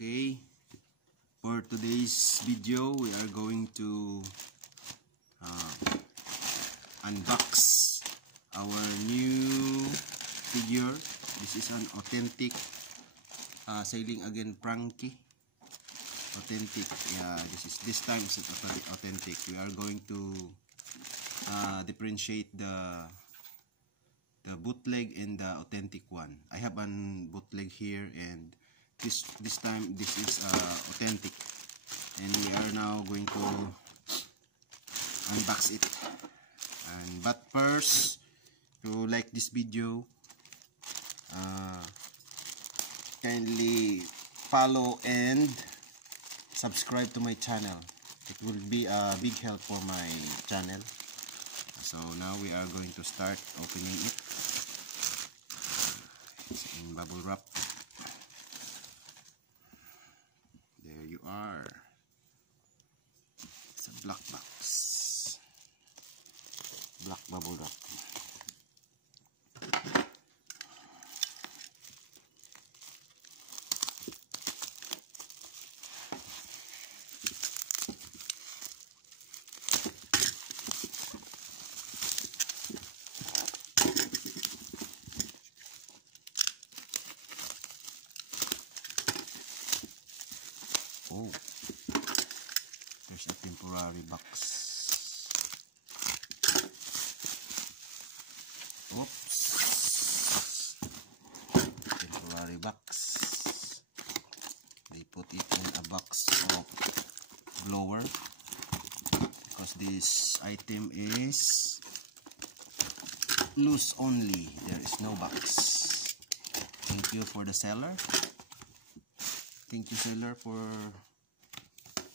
Okay, for today's video we are going to unbox our new figure. This is an authentic Sailing Again Frankie. Authentic, yeah, this time is authentic. We are going to differentiate the bootleg and the authentic one. I have an bootleg here, and this time this is authentic, and we are now going to unbox it. But first, if you like this video, kindly follow and subscribe to my channel. It will be a big help for my channel. So now we are going to start opening it. It's in bubble wrap. There you are. It's a black box. Black bubble wrap. Oh, there's a temporary box. Oops. Temporary box. They put it in a box of blower because this item is loose only. There is no box. Thank you for the seller. Thank you, seller, for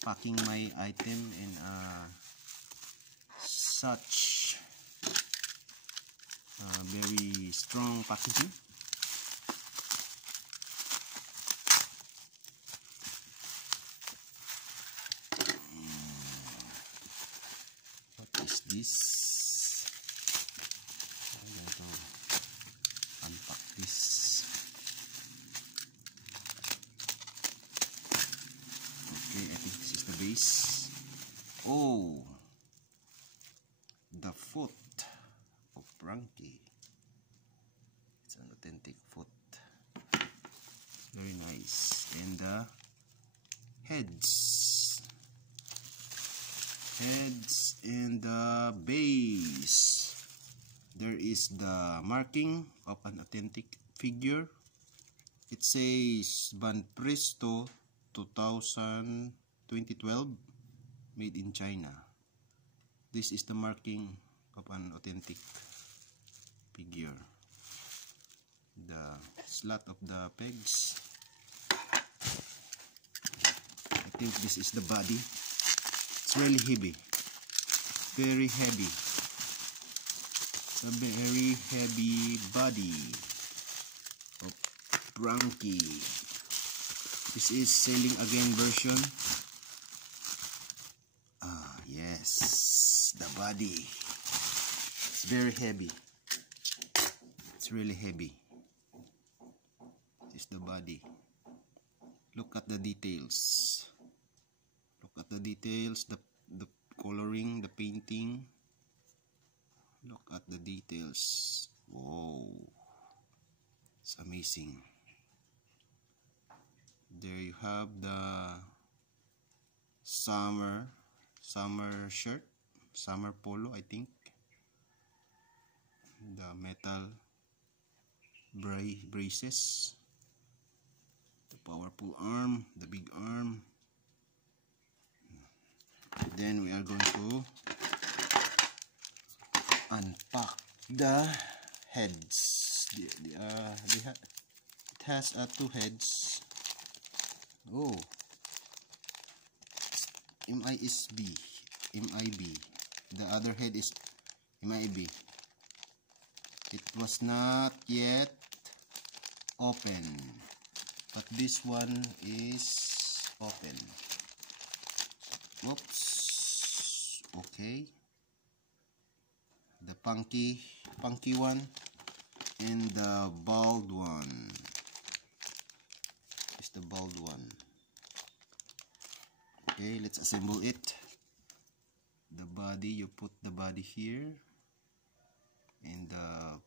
packing my item in such very strong packaging. What is this? I'm going to unpack this. I think this is the base. Oh, the foot of Frankie. It's an authentic foot. Very nice. And the heads. Heads and the base. There is the marking of an authentic figure. It says Banpresto 2012, made in China. This is the marking of an authentic figure. The slot of the pegs. I think this is the body. It's really heavy. Very heavy. It's a very heavy body of Frankie. This is Sailing Again version. Yes, the body. It's very heavy. It's really heavy. This is the body. Look at the details. Look at the details, the coloring, the painting. Look at the details. Whoa. It's amazing. There you have the summer shirt, summer polo, I think. The metal braces, the powerful arm, the big arm. Then we are going to unpack the heads. It has two heads. Oh, MIB. The other head is MIB. It was not yet open, but this one is open. Oops. Okay. The punky one and the bald one. It's the bald one. Okay, let's assemble it. The body, you put the body here, and the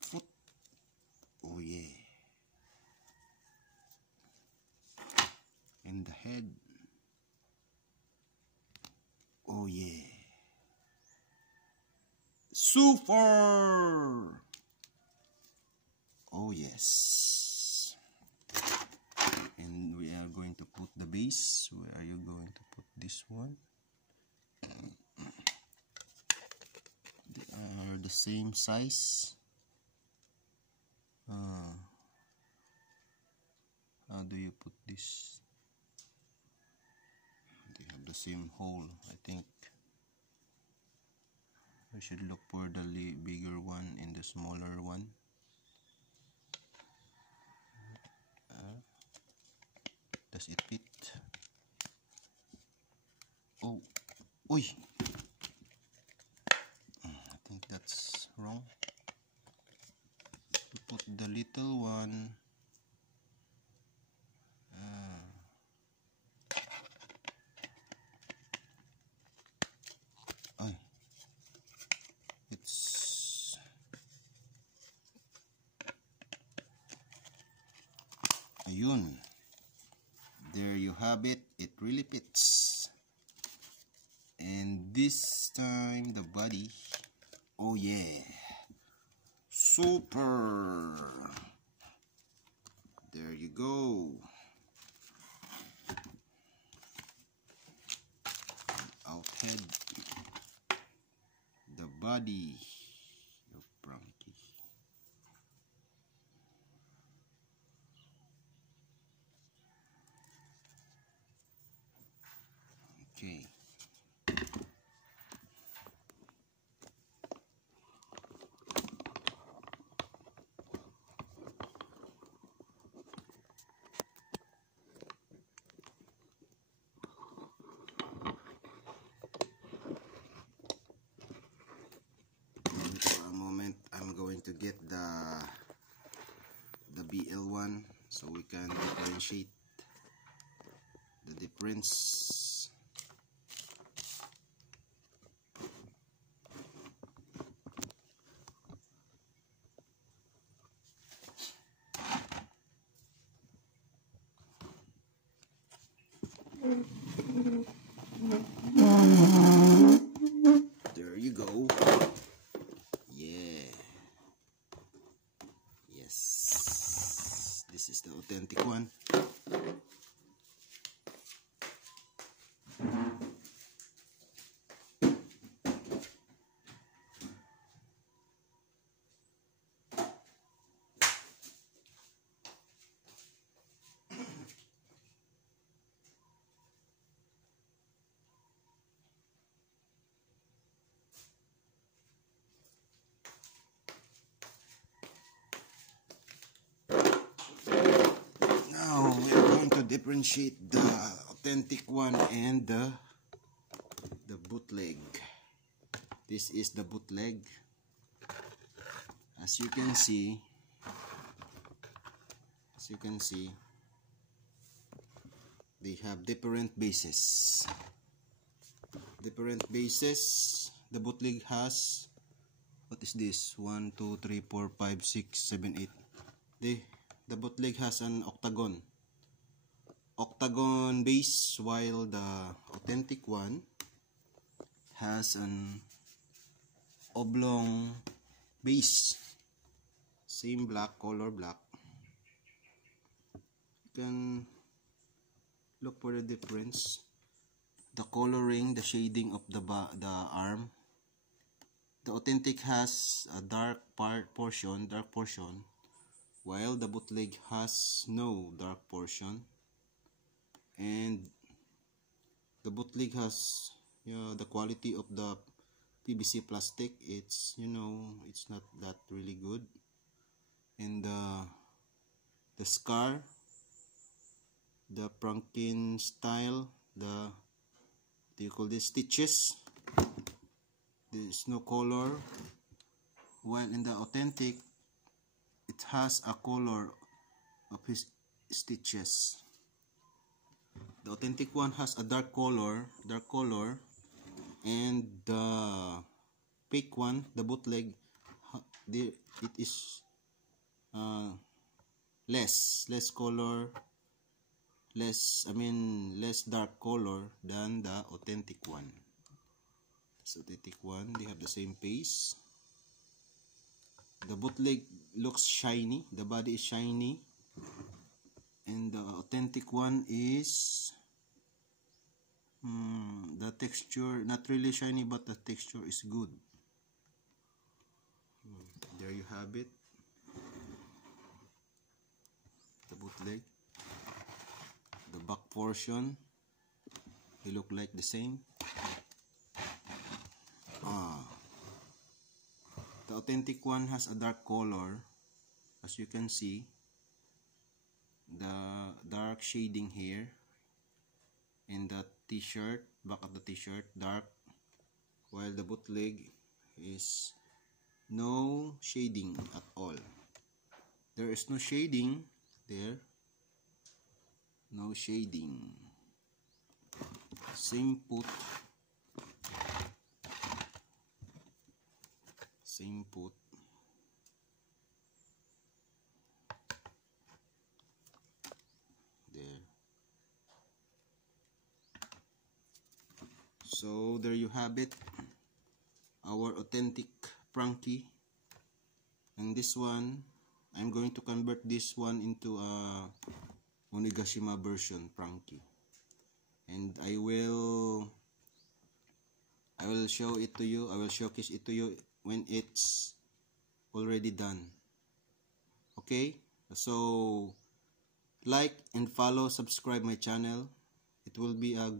foot. Oh yeah. And the head. Oh yeah. Super. Oh yes. And we are going to put the base. Where are you going to put this one? They are the same size. How do you put this? They have the same hole. I think I should look for the bigger one and the smaller one. Does it fit? Oh, oi! I think that's wrong. We put the little one. It's ayun. There you have it. It really fits. And this time the body. Oh yeah. Super. There you go. Out head. The body of Frankie. Okay. For a moment, I'm going to get the BL one so we can differentiate the difference. There you go. Yeah. Yes. This is the authentic one. Now we're going to differentiate the authentic one and the bootleg. This is the bootleg. As you can see, they have different bases. The bootleg has, what is this? 1, 2, 3, 4, 5, 6, 7, 8. The bootleg has an octagon base, while the authentic one has an oblong base. Same black, color black. You can look for the difference. The coloring, the shading of the arm. The authentic has a dark portion, while the bootleg has no dark portion. And the bootleg has the quality of the PVC plastic. It's it's not that really good. And the scar, the Franken style, what do you call this, stitches, there's no color, while in the authentic it has a color of his stitches. The authentic one has a dark color, and the fake one, the bootleg, it is less color, less dark color than the authentic one. This authentic one, they have the same face. The bootleg looks shiny, the body is shiny, and the authentic one is the texture not really shiny, but the texture is good. There you have it, the bootleg. The back portion, they look like the same. The authentic one has a dark color, as you can see, the dark shading here in the t-shirt, back of the t-shirt, dark, while the bootleg is no shading at all. There is no shading there, no shading. Same put, there. So there you have it, our authentic Frankie. And this one, I'm going to convert this one into a Onigashima version Frankie, and I will show it to you. I will showcase it to you when it's already done. Okay, so like and follow, subscribe my channel. It will be a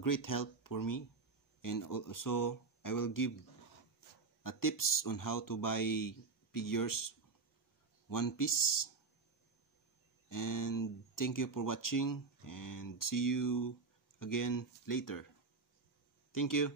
great help for me, and also I will give tips on how to buy figures one piece. And thank you for watching, and see you again later. Thank you.